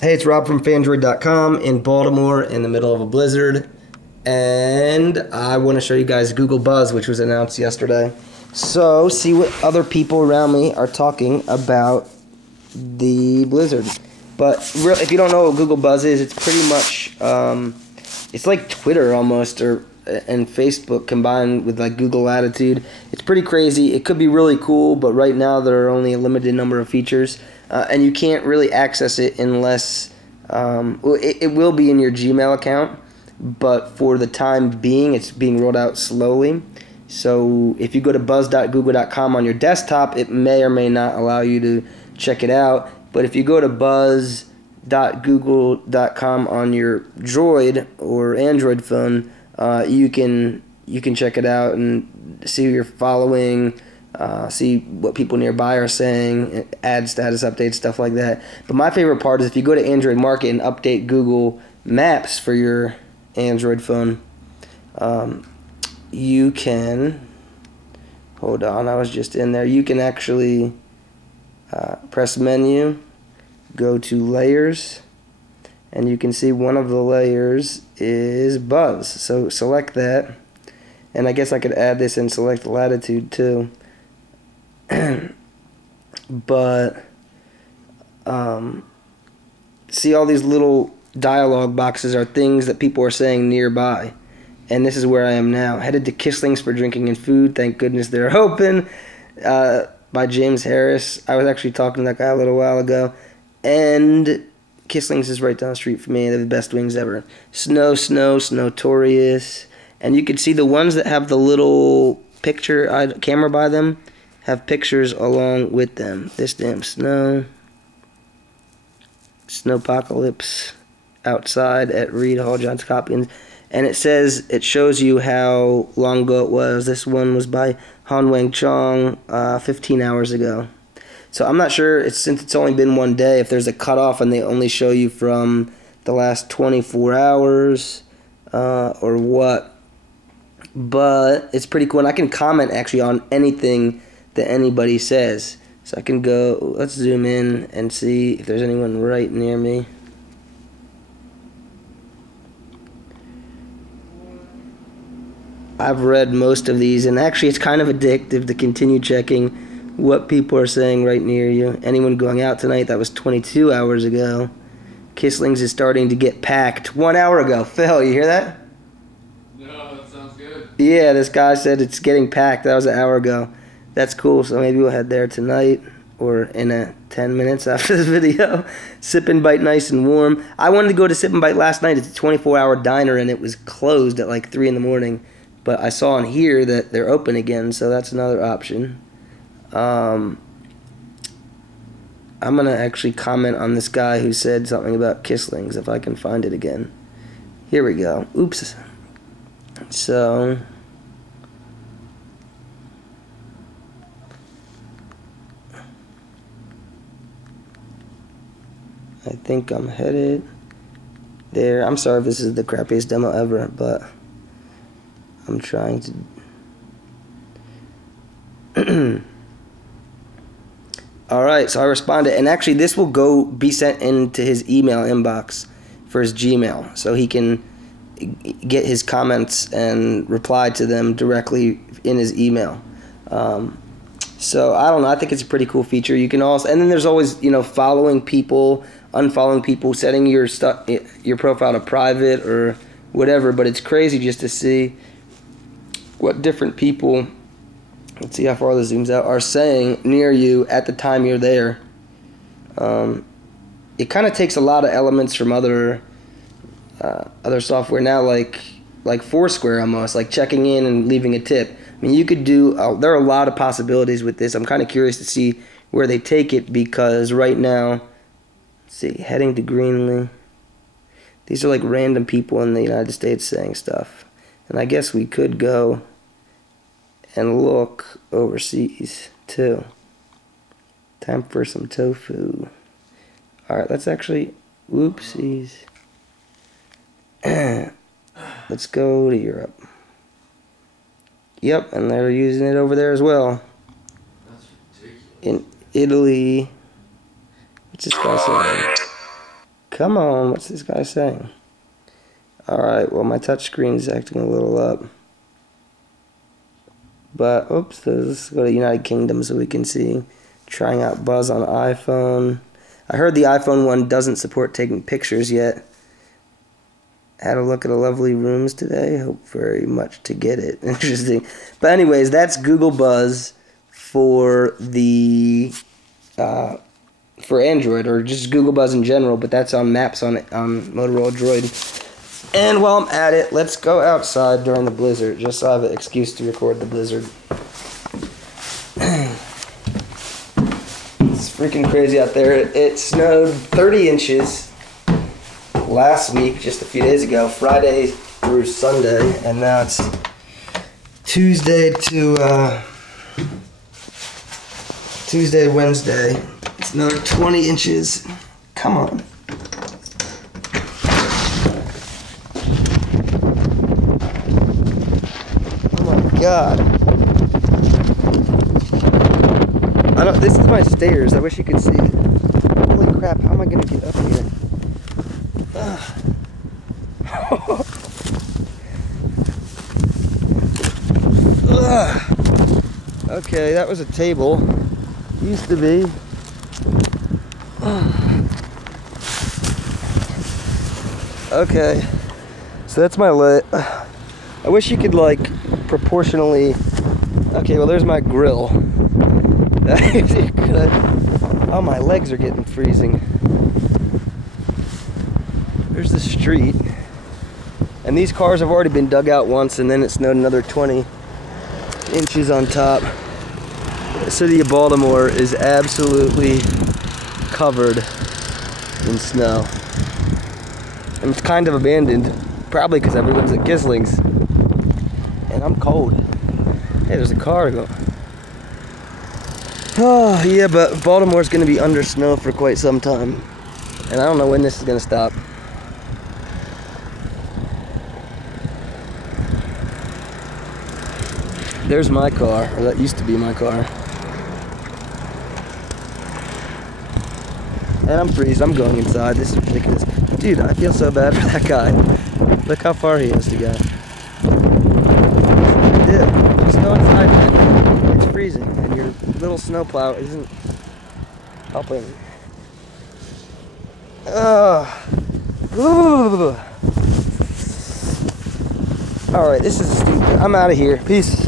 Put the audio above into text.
Hey, it's Rob from Fandroid.com in Baltimore in the middle of a blizzard. And I want to show you guys Google Buzz, which was announced yesterday. So, see what other people around me are talking about the blizzard. But if you don't know what Google Buzz is, it's pretty much, it's like Twitter almost, and Facebook combined with like Google Latitude. It's pretty crazy. It could be really cool, but right now there are only a limited number of features. And you can't really access it unless it will be in your Gmail account, but for the time being, it's being rolled out slowly. So if you go to buzz.google.com on your desktop, it may or may not allow you to check it out. But if you go to buzz.google.com on your Droid or Android phone, you can check it out and see who you're following. See what people nearby are saying, add status updates, stuff like that. But my favorite part is if you go to Android Market and update Google Maps for your Android phone, you can, hold on, I was just in there, you can actually press menu, go to layers, and you can see one of the layers is Buzz. So select that, and I guess I could add this and select latitude too. But see, all these little dialogue boxes are things that people are saying nearby, and this is where I am now. Headed to Kissling's for drinking and food. Thank goodness they're open. By James Harris. I was actually talking to that guy a little while ago, and Kissling's is right down the street from me. They're the best wings ever. Snowtorious, and you can see the ones that have the little picture camera by them have pictures along with them. This damn Snowpocalypse outside at Reed Hall, Johns Hopkins. And it shows you how long ago it was. This one was by Han Wang Chong 15 hours ago. So I'm not sure, since it's only been one day, if there's a cutoff and they only show you from the last 24 hours or what. But it's pretty cool. And I can comment actually on anything that anybody says. So I can go, let's zoom in and see if there's anyone right near me. I've read most of these, and actually it's kind of addictive to continue checking what people are saying right near you. Anyone going out tonight? That was 22 hours ago. Kissling's is starting to get packed 1 hour ago. Phil, you hear that? No, that sounds good. Yeah, this guy said it's getting packed. That was an hour ago. That's cool, so maybe we'll head there tonight or in 10 minutes after this video. Sip and Bite nice and warm. I wanted to go to Sip and Bite last night. It's a 24-hour diner, and it was closed at like 3 in the morning. But I saw on here that they're open again, so that's another option. I'm going to actually comment on this guy who said something about Kissling's, if I can find it again. Here we go. Oops. So I think I'm headed there. I'm sorry if this is the crappiest demo ever, but I'm trying to... Alright, so I responded, and actually this will be sent into his email inbox for his Gmail, so he can get his comments and reply to them directly in his email. So I don't know, I think it's a pretty cool feature. You can also, and then there's always, following people, unfollowing people, setting your profile to private or whatever, but it's crazy just to see what different people, let's see how far this zooms out, are saying near you at the time you're there. It kind of takes a lot of elements from other software now, like Foursquare almost, like checking in and leaving a tip. I mean, you could do, there are a lot of possibilities with this. I'm kind of curious to see where they take it, because right now, let's see, heading to Greenlee. These are like random people in the United States saying stuff. And I guess we could go and look overseas too. Time for some tofu. Alright, let's actually, whoopsies. Let's go to Europe. Yep, and they're using it over there as well. That's ridiculous. In Italy. What's this guy saying? Come on, what's this guy saying? Alright, well my touch screen is acting a little up. But, oops, let's go to United Kingdom so we can see. Trying out Buzz on iPhone. I heard the iPhone 1 doesn't support taking pictures yet. Had a look at the lovely rooms today. Hope very much to get it. Interesting. But anyways, that's Google Buzz for the for Android, or just Google Buzz in general. But that's on Maps on Motorola Droid. And while I'm at it, let's go outside during the blizzard, just so I have an excuse to record the blizzard. It's freaking crazy out there. It snowed 30 inches. Last week, just a few days ago, Friday through Sunday, and now it's Tuesday to Wednesday. It's another 20 inches. Come on. Oh my God. This is my stairs. I wish you could see it. Holy crap, how am I gonna get up here? Okay, that was a table. Used to be. Okay, so that's my leg. I wish you could like proportionally. Okay, well there's my grill. Oh, my legs are getting freezing. There's the street. And these cars have already been dug out once, and then it snowed another 20 inches on top. The city of Baltimore is absolutely covered in snow. And it's kind of abandoned, probably because everyone's at Kisling's. And I'm cold. Hey, there's a car going. Oh, yeah, but Baltimore's going to be under snow for quite some time. And I don't know when this is going to stop. There's my car, or that used to be my car. And I'm freezing. I'm going inside. This is ridiculous. Dude, I feel so bad for that guy. Look how far he has to go. Dude, just go inside, man. It's freezing, and your little snowplow isn't helping. Alright, this is stupid. I'm out of here. Peace.